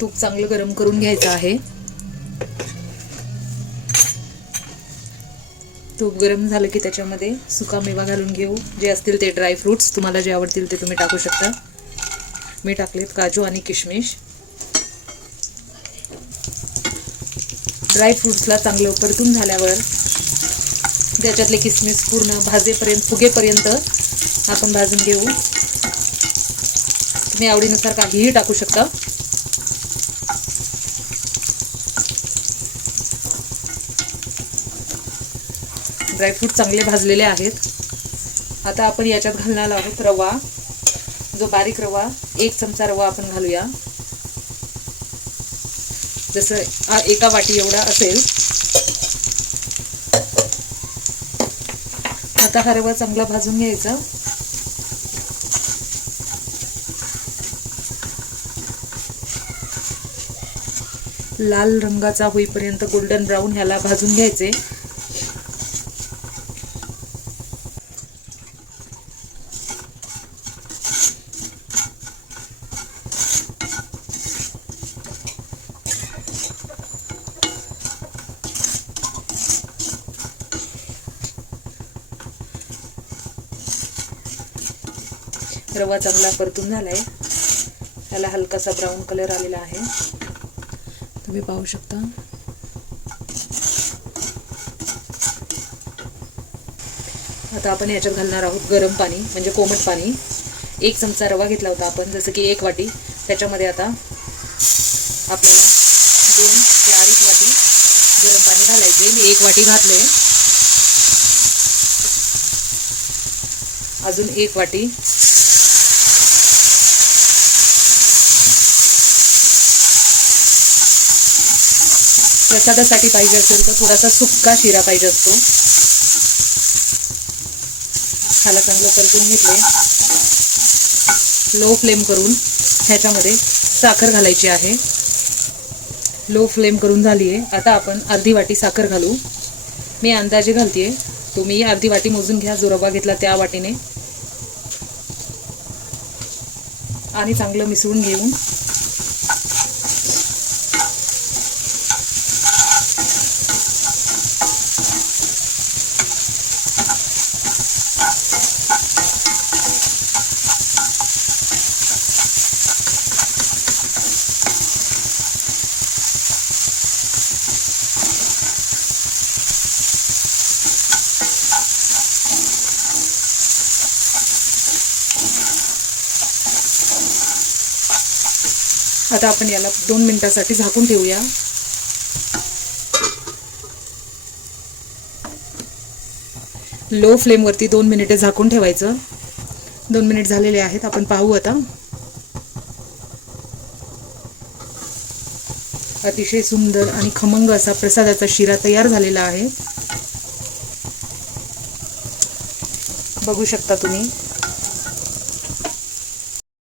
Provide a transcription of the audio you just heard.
तूप चांगलं गरम करून घ्यायचं आहे. तूप गरम झालं की त्याच्यामध्ये सुकामेवा घालून घेऊ. जे असतील ते ड्राय फ्रूट्स तुम्हाला जे आवडतील ते तुम्ही टाकू शकता. मी टाकलेत काजू आणि किशमिश. ड्राय फ्रूट्सला चांगलं परतून झाल्यावर त्याच्यातले किशमिश पूर्ण फुगेपर्यंत आपण भाजून घेऊ. तुम्ही आवडीनुसार काहीही टाकू शकता. ड्रायफ्रूट चांगले भाजलेले आहेत. आता आपण याच्यात घालणार आहोत रवा. जो बारीक रवा, 1 चमचा रवा आपण घालूया. जसं 1 वाटी एवढा असेल. आता हा रवा चांगला भाजून घ्यायचा. लाल रंगाचा होईपर्यंत गोल्डन ब्राऊन ह्याला भाजून घ्यायचे. रवा चांगला परतून झालाय. त्याला हलकासा ब्राऊन कलर आलेला आहे, तुम्ही पाहू शकता. आता आपण याच्यात घालणार आहोत गरम पाणी, म्हणजे कोमट पाणी. 1 चमचा रवा घेतला होता आपण, जसं की 1 वाटी. त्याच्यामध्ये आता आपल्याला 2 ते 2.5 वाटी गरम पाणी घालायचे. मी 1 वाटी घातले. अजून 1 वाटी. प्रसादासाठी पाहिजे असेल तर थोडासा सुक्का शिरा पाहिजे असतो. ह्याला चांगलं परतून घेतले. लो फ्लेम करून ह्याच्यामध्ये साखर घालायची आहे. लो फ्लेम करून झाली आहे. आता आपण अर्धी वाटी साखर घालू. मी अंदाजे घालते, तुम्ही अर्धी वाटी मोजून घ्या जो रवा घेतला त्या वाटीने. आणि चांगलं मिसळून घेऊन आता आपण याला 2 मिनिटांसाठी झाकून ठेवूया. लो फ्लेमवरती 2 मिनिटे झाकून ठेवायचं. 2 मिनिट झालेले आहेत. आपण पाहू आता. अतिशय सुंदर आणि खमंग असा प्रसादाचा शिरा तयार झालेला आहे. बघू शकता तुम्ही.